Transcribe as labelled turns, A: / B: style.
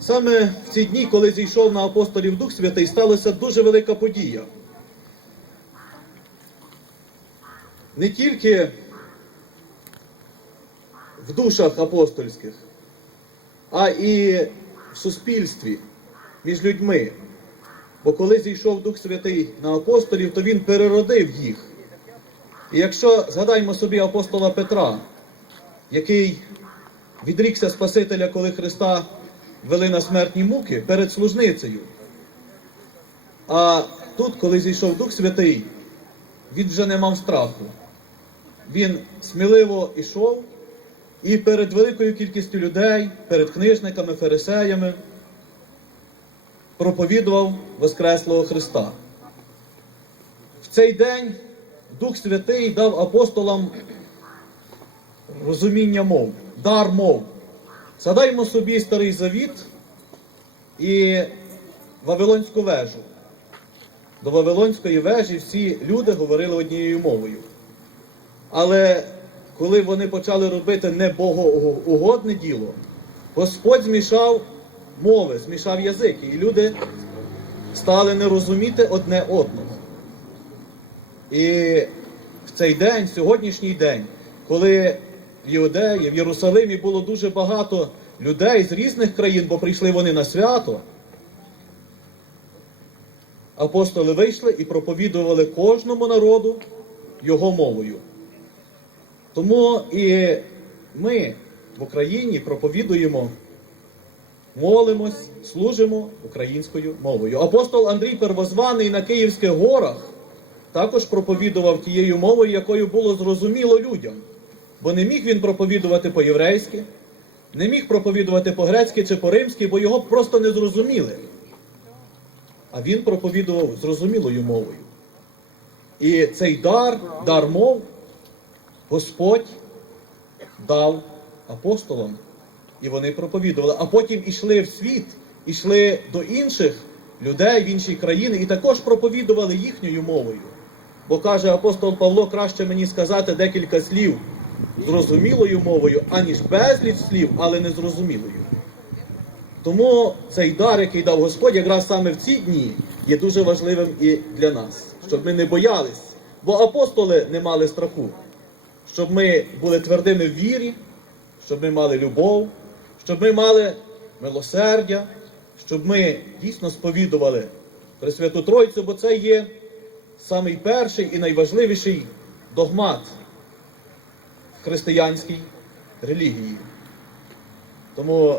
A: Саме в ці дні, коли зійшов на апостолів Дух Святий, сталася дуже велика подія. Не тільки в душах апостольських, а і в суспільстві між людьми. Бо коли зійшов Дух Святий на апостолів, то він переродив їх. І якщо згадаємо собі апостола Петра, який відрікся Спасителя, коли Христа вели на смертні муки перед служницею. А тут, коли зійшов Дух Святий, він вже не мав страху. Він сміливо йшов і перед великою кількістю людей, перед книжниками, фарисеями проповідував Воскреслого Христа. В цей день Дух Святий дав апостолам розуміння мов, дар мов. Згадаймо собі старий завіт і Вавилонську вежу. До Вавилонської вежі всі люди говорили однією мовою. Але коли вони почали робити не богоугодне діло, Господь змішав мови, змішав язики, і люди стали не розуміти одне одного. І в цей день, в сьогоднішній день, коли в Іудеї, в Єрусалимі було дуже багато людей з різних країн, бо прийшли вони на свято, апостоли вийшли і проповідували кожному народу його мовою. Тому і ми в Україні проповідуємо, молимось, служимо українською мовою. Апостол Андрій Первозваний на Київських горах також проповідував тією мовою, якою було зрозуміло людям. Бо не міг він проповідувати по-єврейськи, не міг проповідувати по-грецьки чи по-римськи, бо його просто не зрозуміли. А він проповідував зрозумілою мовою. І цей дар, дар мов, Господь дав апостолам, і вони проповідували. А потім ішли в світ, ішли до інших людей в інші країни і також проповідували їхньою мовою. Бо каже апостол Павло, краще мені сказати декілька слів зрозумілою мовою, аніж безліч слів, але не зрозумілою. Тому цей дар, який дав Господь, якраз саме в ці дні є дуже важливим і для нас, щоб ми не боялись, бо апостоли не мали страху, щоб ми були твердими в вірі, щоб ми мали любов, щоб ми мали милосердя, щоб ми дійсно сповідували Пресвяту Тройцю, бо це є самий перший і найважливіший догмат християнській релігії. Тому